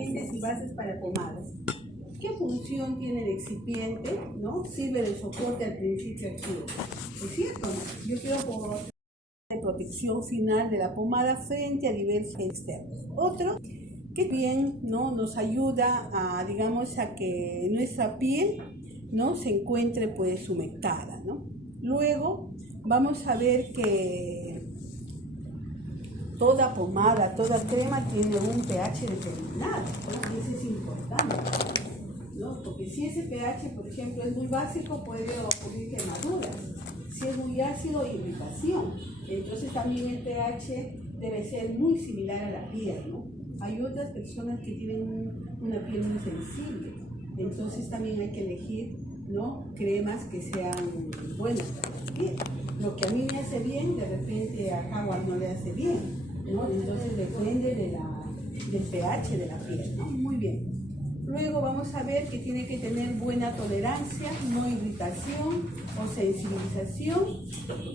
excipientes y bases para pomadas. ¿Qué función tiene el excipiente? ¿No? Sirve de soporte al principio activo. ¿Es cierto? Yo quiero por de protección final de la pomada frente a diversos externos. Otro que bien, ¿no?, nos ayuda a, digamos, a que nuestra piel, ¿no?, se encuentre pues humectada, ¿no? Luego vamos a ver que toda pomada, toda crema tiene un pH determinado, ¿no? Eso es importante, ¿no? Porque si ese pH, por ejemplo, es muy básico, puede ocurrir quemaduras. Si es muy ácido, irritación. Entonces también el pH debe ser muy similar a la piel, ¿no? Hay otras personas que tienen una piel muy sensible, entonces también hay que elegir, ¿no?, cremas que sean buenas para la piel. Lo que a mí me hace bien, de repente a Howard no le hace bien, ¿no? Entonces depende del pH de la piel, ¿no? Muy bien. Luego vamos a ver que tiene que tener buena tolerancia, no irritación o sensibilización.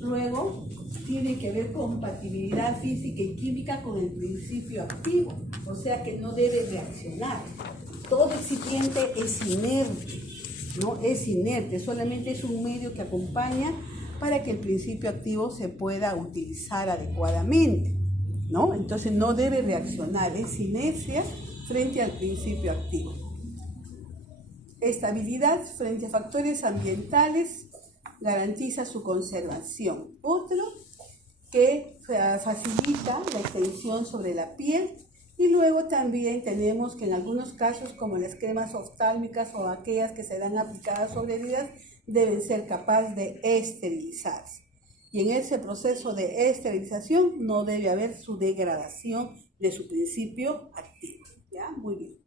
Luego tiene que haber compatibilidad física y química con el principio activo, o sea que no debe reaccionar. Todo excipiente es inerte, ¿no? Es inerte, solamente es un medio que acompaña para que el principio activo se pueda utilizar adecuadamente, ¿no? Entonces no debe reaccionar, es inercia frente al principio activo. Estabilidad frente a factores ambientales garantiza su conservación. Otro que facilita la extensión sobre la piel. Y luego también tenemos que en algunos casos, como las cremas oftálmicas o aquellas que serán aplicadas sobre heridas, deben ser capaces de esterilizarse. Y en ese proceso de esterilización no debe haber su degradación de su principio activo. ¿Ya? Muy bien.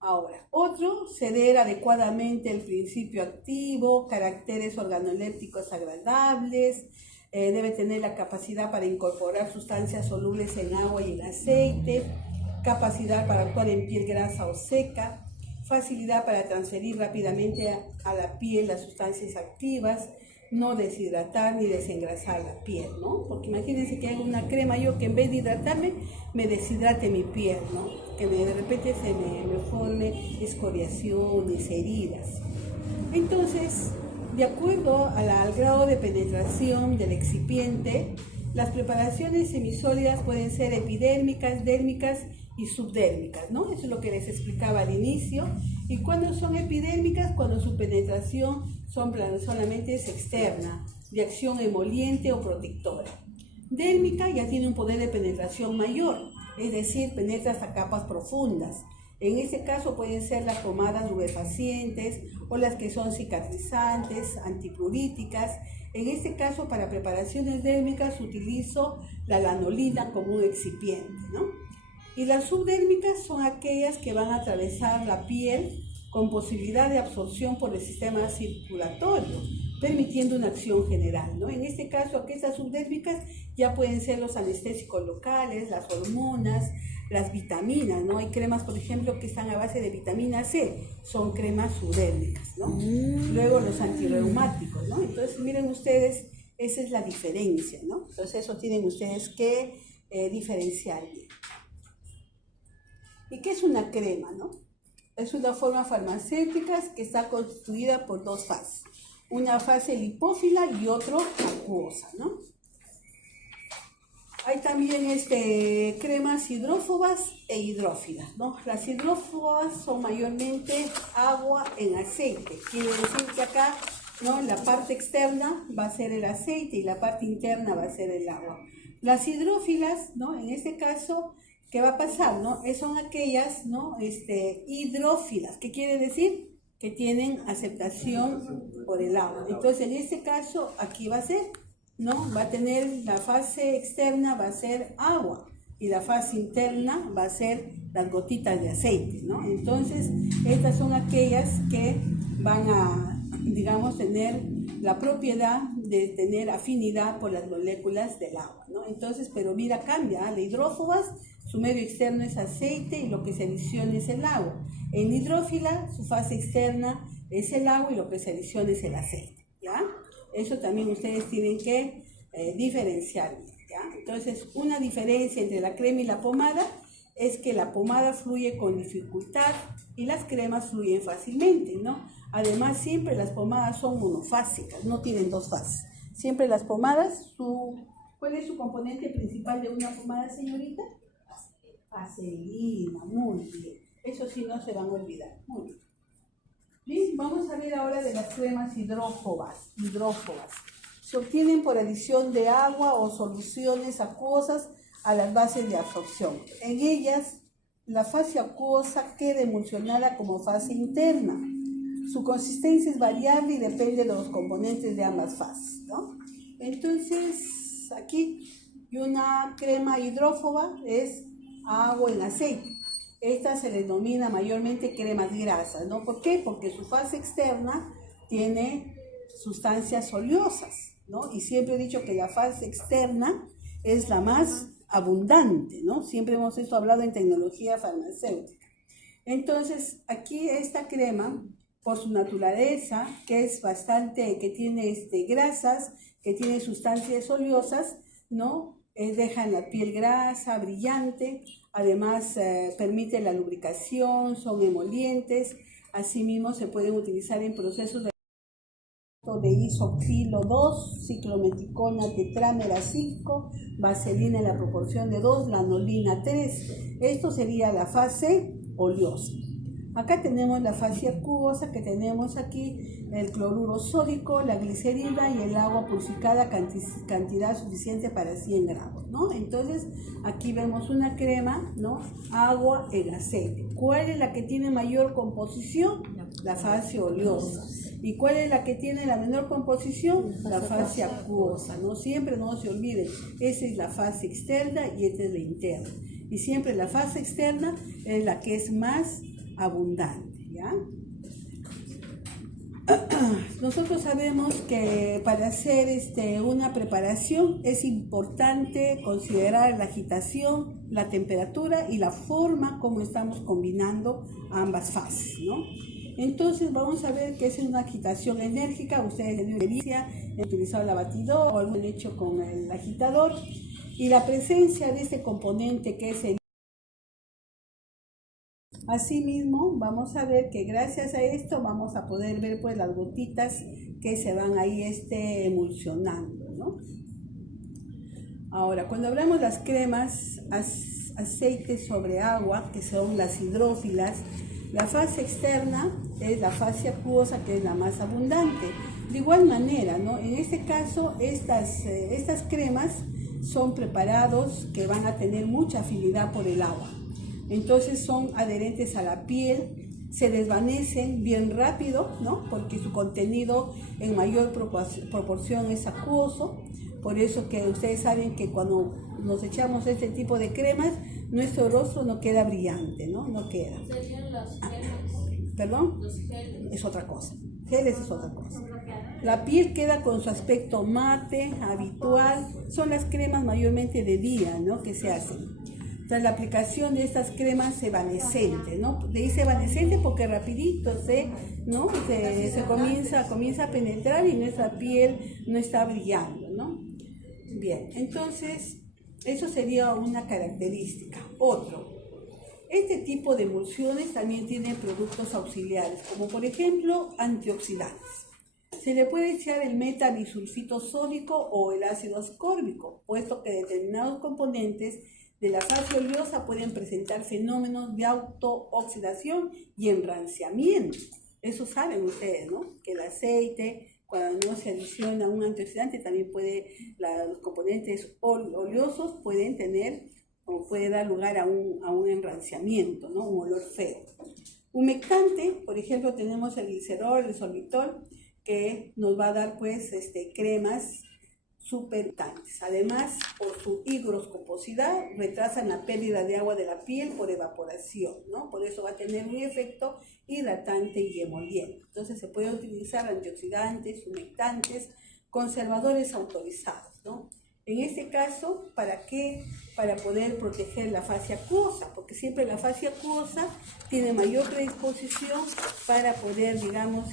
Ahora, otro, ceder adecuadamente el principio activo, caracteres organolépticos agradables, debe tener la capacidad para incorporar sustancias solubles en agua y en aceite, capacidad para actuar en piel grasa o seca, facilidad para transferir rápidamente a la piel las sustancias activas, no deshidratar ni desengrasar la piel, ¿no? Porque imagínense que hago una crema yo que en vez de hidratarme, me deshidrate mi piel, ¿no? Que de repente se me forme escoriaciones, heridas. Entonces, de acuerdo al grado de penetración del excipiente, las preparaciones semisólidas pueden ser epidérmicas, dérmicas y subdérmicas, ¿no? Eso es lo que les explicaba al inicio. ¿Y cuándo son epidérmicas? Cuando su penetración solamente es externa, de acción emoliente o protectora. Dérmica ya tiene un poder de penetración mayor, es decir, penetra hasta capas profundas. En este caso pueden ser las pomadas rubefacientes o las que son cicatrizantes, antipruríticas. En este caso, para preparaciones dérmicas utilizo la lanolina como un excipiente, ¿no? Y las subdérmicas son aquellas que van a atravesar la piel con posibilidad de absorción por el sistema circulatorio, permitiendo una acción general, ¿no? En este caso, aquellas subdérmicas ya pueden ser los anestésicos locales, las hormonas, las vitaminas, ¿no? Hay cremas, por ejemplo, que están a base de vitamina C, son cremas subdérmicas, ¿no? Luego los antirreumáticos, ¿no? Entonces, miren ustedes, esa es la diferencia, ¿no? Entonces, eso tienen ustedes que diferenciar bien. ¿Y qué es una crema, no? Es una forma farmacéutica que está constituida por dos fases. Una fase lipófila y otra acuosa, ¿no? Hay también cremas hidrófobas e hidrófilas, ¿no? Las hidrófobas son mayormente agua en aceite. Quiere decir que acá, ¿no?, la parte externa va a ser el aceite y la parte interna va a ser el agua. Las hidrófilas, ¿no?, en este caso, ¿qué va a pasar, no? Son aquellas, ¿no?, hidrófilas. ¿Qué quiere decir? Que tienen aceptación por el agua. Entonces, en este caso, aquí va a ser, ¿no? Va a tener la fase externa, va a ser agua, y la fase interna va a ser las gotitas de aceite, ¿no? Entonces, estas son aquellas que van a, digamos, tener la propiedad de tener afinidad por las moléculas del agua, ¿no? Entonces, pero mira, cambia, la hidrófobas, su medio externo es aceite y lo que se adiciona es el agua. En hidrófila, su fase externa es el agua y lo que se adiciona es el aceite, ¿ya? Eso también ustedes tienen que diferenciar, ¿ya? Entonces, una diferencia entre la crema y la pomada es que la pomada fluye con dificultad y las cremas fluyen fácilmente, ¿no? Además, siempre las pomadas son monofásicas, no tienen dos fases. Siempre las pomadas, ¿cuál es su componente principal de una pomada, señorita? Vaselina, muy bien. Eso sí no se van a olvidar. Muy bien. Bien, vamos a ver ahora de las cremas hidrófobas. Se obtienen por adición de agua o soluciones acuosas a las bases de absorción. En ellas, la fase acuosa queda emulsionada como fase interna. Su consistencia es variable y depende de los componentes de ambas fases, ¿no? Entonces, aquí una crema hidrófoba es agua en aceite. Esta se le denomina mayormente cremas grasas, ¿no? ¿Por qué? Porque su fase externa tiene sustancias oleosas, ¿no? Y siempre he dicho que la fase externa es la más abundante, ¿no? Siempre hemos hablado en tecnología farmacéutica. Entonces, aquí esta crema, por su naturaleza, que es bastante, que tiene grasas, que tiene sustancias oleosas, ¿no? Deja en la piel grasa, brillante, además permite la lubricación, son emolientes, asimismo se pueden utilizar en procesos de isoxilo 2, ciclometicona tetrámera 5, vaselina en la proporción de 2, lanolina 3. Esto sería la fase oleosa. Acá tenemos la fase acuosa, que tenemos aquí el cloruro sódico, la glicerina y el agua purificada, cantidad suficiente para 100 gramos, ¿no? Entonces, aquí vemos una crema, ¿no? Agua en aceite. ¿Cuál es la que tiene mayor composición? La fase oleosa. ¿Y cuál es la que tiene la menor composición? La fase acuosa, ¿no? Siempre no se olviden, esa es la fase externa y esta es la interna. Y siempre la fase externa es la que es más abundante, ¿ya? Nosotros sabemos que para hacer una preparación es importante considerar la agitación, la temperatura y la forma como estamos combinando ambas fases, ¿no? Entonces vamos a ver qué es una agitación enérgica. Ustedes en experiencia han utilizado el batidor o algún hecho con el agitador, y la presencia de este componente que es el. Asimismo, vamos a ver que gracias a esto vamos a poder ver pues las gotitas que se van ahí emulsionando, ¿no? Ahora, cuando hablamos de las cremas, aceites sobre agua, que son las hidrófilas, la fase externa es la fase acuosa, que es la más abundante. De igual manera, ¿no? En este caso, estas cremas son preparados que van a tener mucha afinidad por el agua. Entonces son adherentes a la piel, se desvanecen bien rápido, ¿no? Porque su contenido en mayor proporción es acuoso. Por eso que ustedes saben que cuando nos echamos este tipo de cremas, nuestro rostro no queda brillante, ¿no? No queda. ¿Serían los geles? ¿Perdón? Los geles. Es otra cosa. Geles es otra cosa. La piel queda con su aspecto mate, habitual. Son las cremas mayormente de día, ¿no? Que se hacen. Tras la aplicación de estas cremas evanescentes, ¿no? Dice evanescente porque rapidito ¿no? se comienza a penetrar y nuestra piel no está brillando, ¿no? Bien, entonces eso sería una característica. Otro, este tipo de emulsiones también tienen productos auxiliares, como por ejemplo antioxidantes. Se le puede echar el metabisulfito sódico o el ácido ascórbico, puesto que determinados componentes de la fase oleosa pueden presentar fenómenos de autooxidación y enranciamiento. Eso saben ustedes, ¿no? Que el aceite, cuando no se adiciona un antioxidante, también los componentes oleosos pueden tener o puede dar lugar a un enranciamiento, ¿no? Un olor feo. Humectante, por ejemplo, tenemos el glicerol, el sorbitol, que nos va a dar pues cremas supertantes. Además, por su higroscoposidad, retrasan la pérdida de agua de la piel por evaporación, ¿no? Por eso va a tener un efecto hidratante y emoliente. Entonces, se puede utilizar antioxidantes, humectantes, conservadores autorizados, ¿no? En este caso, ¿para qué? Para poder proteger la fase acuosa, porque siempre la fase acuosa tiene mayor predisposición para poder, digamos,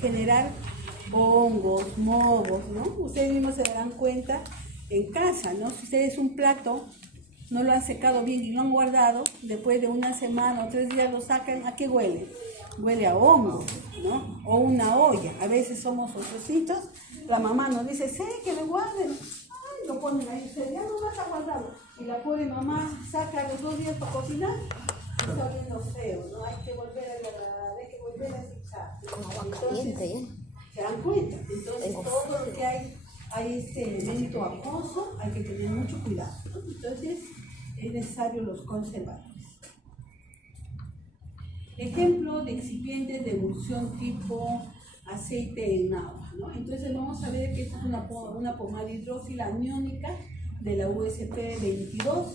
generar hongos, mohos, ¿no? Ustedes mismos se darán cuenta en casa, ¿no? Si ustedes un plato no lo han secado bien y lo han guardado, después de una semana o 3 días lo sacan, ¿a qué huele? Huele a hongo, ¿no? O una olla. A veces somos ociositos, la mamá nos dice, sí, que lo guarden. Ay, lo ponen ahí, usted ya no vas a guardarlo. Y la pobre mamá saca los 2 días para cocinar, está viendo feo, ¿no? Hay que volver a agarrar, hay que volver a echar. Con agua caliente, ¿eh? ¿Se dan cuenta? Entonces, todo lo que hay este elemento acuoso, hay que tener mucho cuidado, ¿no? Entonces, es necesario los conservantes. Ejemplo de excipientes de emulsión tipo aceite en agua, ¿no? Entonces vamos a ver que esta es una pomada hidrófila aniónica de la USP 22.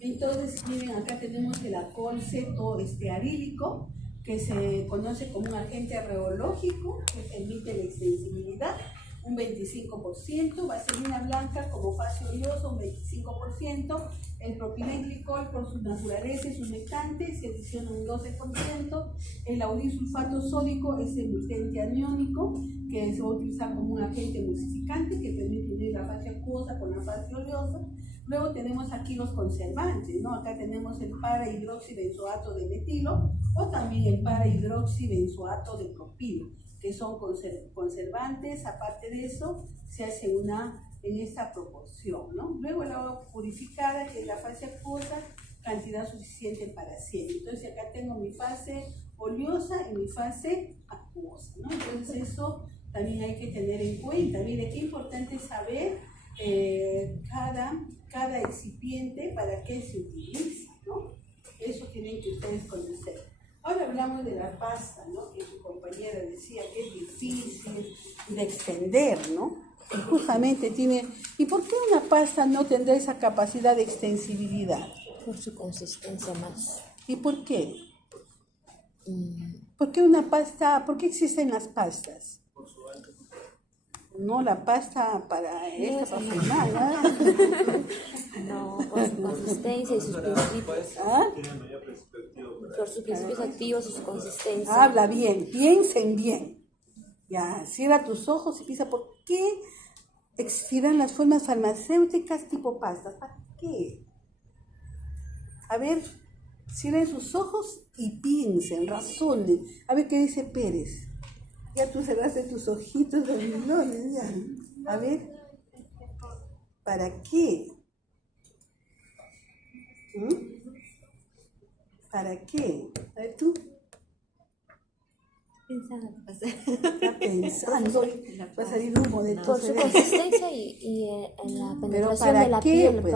Entonces, miren, acá tenemos el alcohol cetoestearílico, que se conoce como un agente reológico, que permite la extensibilidad, un 25%, vaselina blanca como fase oleosa, un 25%, el propilenglicol por su naturaleza es humectante, se adiciona un 12%, el laurilsulfato sódico es emulsiente aniónico, que se va a utilizar como un agente emulsificante que permite unir la fase acuosa con la fase oleosa. Luego tenemos aquí los conservantes, ¿no? Acá tenemos el para-hidroxibenzoato de metilo o también el para-hidroxibenzoato de propilo, que son conservantes. Aparte de eso, se hace en esta proporción, ¿no? Luego el agua purificada, que es la fase acuosa, cantidad suficiente para 100. Entonces acá tengo mi fase oleosa y mi fase acuosa, ¿no? Entonces eso también hay que tener en cuenta. Mire, qué importante es saber cada excipiente para qué se utiliza, ¿no? Eso tienen que ustedes conocer. Ahora hablamos de la pasta, ¿no? Que su compañera decía que es difícil de extender, ¿no? Y justamente tiene... ¿Y por qué una pasta no tendrá esa capacidad de extensibilidad? Por su consistencia más. ¿Y por qué? ¿Por qué una pasta? ¿Por qué existen las pastas? No, la pasta para esta, para fumar, No, por su consistencia y sus principios. ¿Ah? Por sus principios activos y su consistencia. Habla bien, piensen bien. Ya, cierra tus ojos y piensa, ¿por qué existirán las formas farmacéuticas tipo pastas? ¿Para qué? A ver, cierren sus ojos y piensen, razonen. A ver qué dice Pérez. Ya tú cerraste tus ojitos de milones, ya. A ver, ¿para qué? ¿Para qué? A ver tú. Está pensando, va a salir humo de todo. Por su consistencia y en la penetración ¿para de la qué? piel, Pues,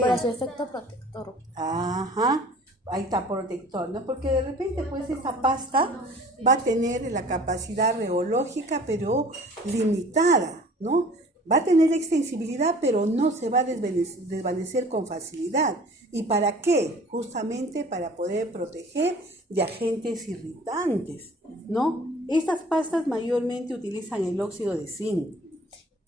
para su efecto protector. Ajá, ahí está protector, ¿no? Porque de repente pues esta pasta va a tener la capacidad reológica pero limitada, ¿no? Va a tener extensibilidad pero no se va a desvanecer con facilidad. ¿Y para qué? Justamente para poder proteger de agentes irritantes, ¿no? Estas pastas mayormente utilizan el óxido de zinc,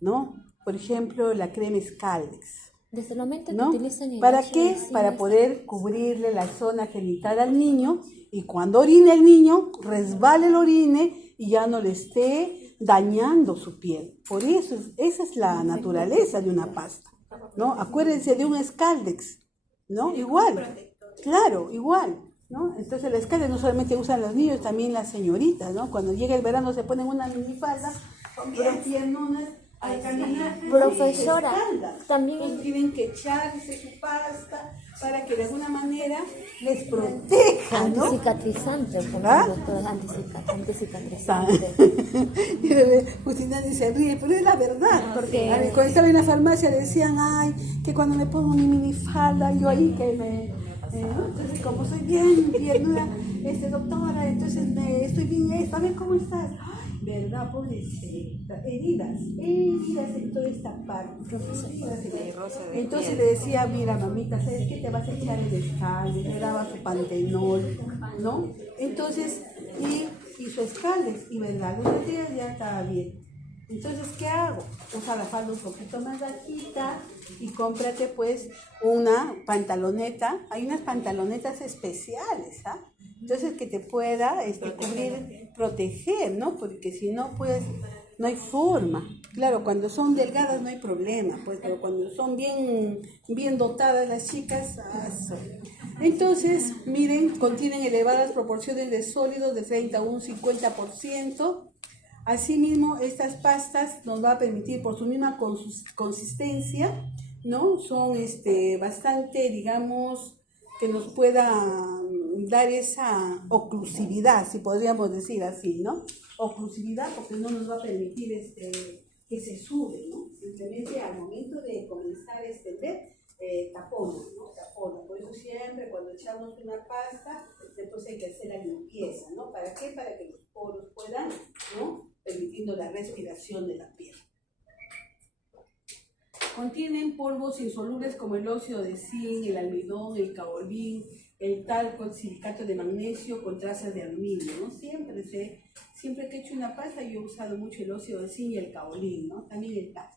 ¿no? Por ejemplo, la crema Scaldex. Desde el momento que ¿No? utilizan el ¿Para óxido qué? de zinc, Para poder cubrirle la zona genital al niño y cuando orine el niño, resbale el orine y ya no le esté dañando su piel. Por eso, esa es la naturaleza de una pasta, ¿no? Acuérdense de un Scaldex, ¿no? Igual, claro, igual, ¿no? Entonces el Scaldex no solamente usan los niños, también las señoritas, ¿no? Cuando llega el verano se ponen una minifalda, son bien tiernonas, al caminar, Profesora, se también entonces tienen que echarse su pasta para que de alguna manera les proteja, ¿no? anticicatrizante, como ¿Ah? doctora, anticicatrizante. Justina se ríe, pero es la verdad. Porque- A ver, cuando estaba en la farmacia decían, ay, que cuando me pongo mi minifalda, yo ahí que ¿no? Entonces, como soy bien tiernuda, doctora, entonces estoy bien, a ver cómo estás. Ay, ¿verdad? Pobrecita, heridas en toda esta parte. Entonces le decía, mira mamita, ¿sabes qué? Te vas a echar el Scaldex, le daba su pantenol, ¿no? Entonces, y su Scaldex, y verdad, los días ya estaba bien. Entonces, ¿qué hago? Usa la falda un poquito más bajita y cómprate pues una pantaloneta. Hay unas pantalonetas especiales, ¿ah? Entonces, que te pueda cubrir, proteger, ¿no? Porque si no, pues No hay forma. Claro, cuando son delgadas no hay problema, pues, pero cuando son bien dotadas las chicas, entonces, miren, contienen elevadas proporciones de sólidos de 30 a un 50%. Asimismo, estas pastas nos va a permitir, por su misma consistencia, ¿no? Son bastante, digamos, que nos pueda dar esa oclusividad, si podríamos decir así, ¿no? Oclusividad, porque no nos va a permitir que se sube, ¿no? Simplemente al momento de comenzar a extender, tapona, ¿no? Tapona. Por eso siempre cuando echamos una pasta, después hay que hacer la limpieza, ¿no? ¿Para qué? Para que los poros puedan, ¿no? Permitiendo la respiración de la piel. Contienen polvos insolubles como el óxido de zinc, el almidón, el caolín, el talco, el silicato de magnesio con trazas de aluminio, ¿no? Siempre que he hecho una pasta yo he usado mucho el óxido de zinc y el caolín, ¿no? También el talco.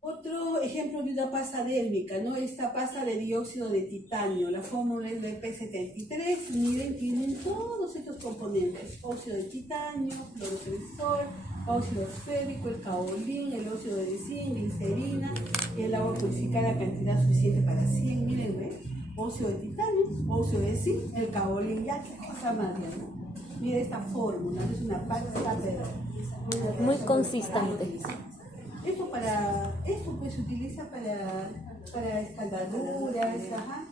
Otro ejemplo de una pasta dérmica, ¿no? Esta pasta de dióxido de titanio, la fórmula es de P73, miren, tienen todos estos componentes, óxido de titanio, clorofensol, óxido férrico, el caolín, el óxido de zinc, glicerina, el agua purificada cantidad suficiente para 100, miren, ¿ve? Óxido de titanio, óxido de zinc, el caolín, ya qué cosa más, ¿no? Miren esta fórmula, es una pasta pero Muy consistente. Esto pues se utiliza para escaldaduras, ajá,